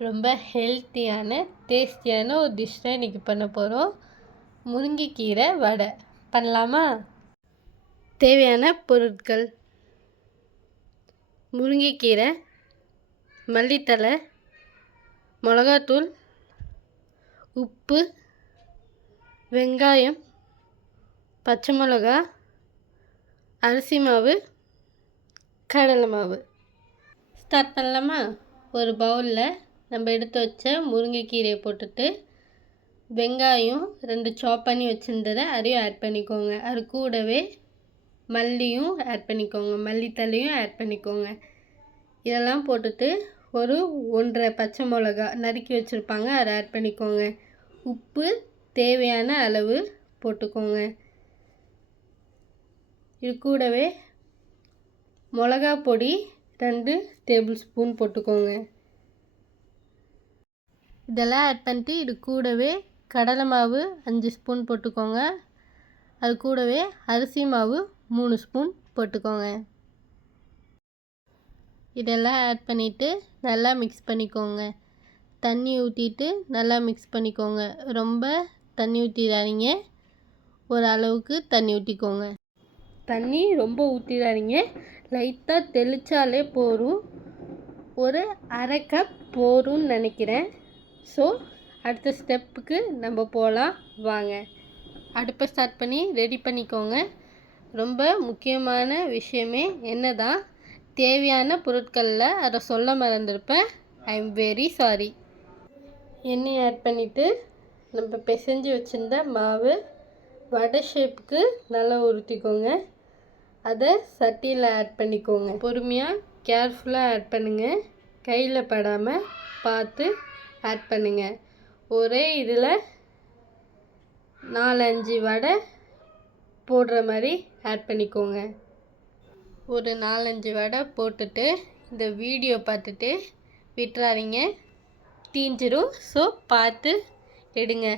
ரொம்ப ஹெல்த்தியான டேஸ்டியான ஒரு டிஷ் தான் இன்றைக்கி பண்ண போகிறோம் முருங்கைக்கீரை வடை. பண்ணலாமா? தேவையான பொருட்கள். முருங்கைக்கீரை மல்லித்தலை மிளகாத்தூள் உப்பு வெங்காயம் பச்சை மிளகா அரிசி மாவு கடலை மாவு. ஸ்டார்ட் பண்ணலாமா? ஒரு பவுலில் நம்ம எடுத்து வச்ச முருங்கைக்கீரையை போட்டுட்டு வெங்காயம் ரெண்டு சாப் பண்ணி வச்சுருந்ததை அதையும் ஆட் பண்ணிக்கோங்க. அது கூடவே மல்லியும் ஆட் பண்ணிக்கோங்க. மல்லித்தலையும் ஆட் பண்ணிக்கோங்க. இதெல்லாம் போட்டுட்டு ஒரு ஒன்றரை பச்சை மிளகா நறுக்கி வச்சுருப்பாங்க. அதை ஆட் பண்ணிக்கோங்க. உப்பு தேவையான அளவு போட்டுக்கோங்க. இது கூடவே மிளகா பொடி ரெண்டு டேபிள் ஸ்பூன் போட்டுக்கோங்க. இதெல்லாம் ஆட் பண்ணிட்டு இது கூடவே கடலை மாவு அஞ்சு ஸ்பூன் போட்டுக்கோங்க. அது கூடவே அரிசி மாவு மூணு ஸ்பூன் போட்டுக்கோங்க. இதெல்லாம் ஆட் பண்ணிவிட்டு நல்லா மிக்ஸ் பண்ணிக்கோங்க. தண்ணி ஊற்றிட்டு நல்லா மிக்ஸ் பண்ணிக்கோங்க. ரொம்ப தண்ணி ஊற்றிடாதீங்க ஒரு அளவுக்கு தண்ணி ஊற்றிக்கோங்க தண்ணி ரொம்ப ஊற்றிடாதீங்க லைட்டாக தெளித்தாலே போதும். ஒரு அரை கப் போதும்னு நினைக்கிறேன். ஸோ அடுத்த ஸ்டெப்புக்கு நம்ம போகலாம் வாங்க. அடுப்பை ஸ்டார்ட் பண்ணி ரெடி பண்ணிக்கோங்க. ரொம்ப முக்கியமான விஷயமே என்ன தான் தேவையான பொருட்களில் அதை சொல்ல மறந்துருப்பேன். ஐ எம் வெரி சாரி எண்ணெய் ஆட் பண்ணிவிட்டு நம்ம பிசைஞ்சு வச்சுருந்த மாவு வடை ஷேப்புக்கு நல்லா உருட்டிக்கோங்க. அதை சட்டியில் ஆட் பண்ணிக்கோங்க. பொறுமையாக கேர்ஃபுல்லாக ஆட் பண்ணுங்கள் கையில் படாமல் பார்த்து ஆட் பண்ணுங்கள் ஒரே இதில் நாலஞ்சு வடை போடுற மாதிரி ஆட் பண்ணிக்கோங்க. ஒரு நாலஞ்சு வடை போட்டுட்டு இந்த வீடியோ பார்த்துட்டு விட்டுறாதீங்க. தீஞ்சிரும். ஸோ பார்த்து எடுங்க.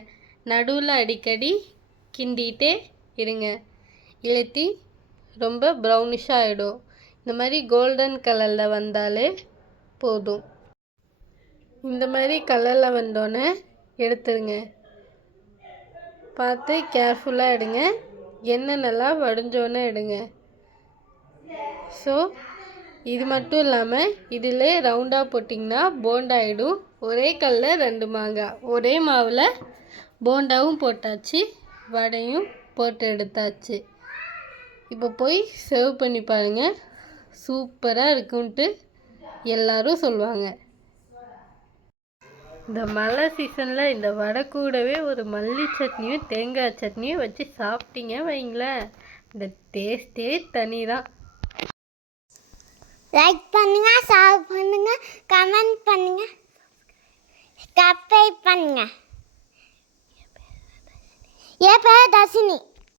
நடுவில் அடிக்கடி கிண்டிகிட்டே இருங்க. இல்லாட்டி ரொம்ப ப்ரௌனிஷாக ஆகிடும் இந்த மாதிரி கோல்டன் கலரில் வந்தாலே போதும். இந்த மாதிரி கலரில் வந்தோடனே எடுத்துருங்க. பார்த்து கேர்ஃபுல்லாக எடுங்க. எண்ணெய் நல்லா வடிஞ்சோன்னே எடுங்க. ஸோ இது மட்டும் இல்லாமல் இதில் ரவுண்டாக போட்டிங்கன்னா போண்டாயிடும் ஒரே கல்லில் ரெண்டு மாங்காய் ஒரே மாவில் போண்டாவும் போட்டாச்சு வடையும் போட்டு எடுத்தாச்சு. இப்போ போய் சர்வ் பண்ணி பாருங்கள் சூப்பராக இருக்குன்ட்டு எல்லோரும் சொல்லுவாங்க. இந்த மழை சீசனில் இந்த வடை கூடவே ஒரு மல்லி சட்னியும் தேங்காய் சட்னியும் வச்சு சாப்பிட்டீங்க வைங்களேன். இந்த டேஸ்ட்டே தனி தான் லைக் பண்ணுங்க சால்வ் பண்ணுங்க கமெண்ட் பண்ணுங்க சப்ஸ்கிரைப் பண்ணுங்க. என் பேர் தர்ஷினி.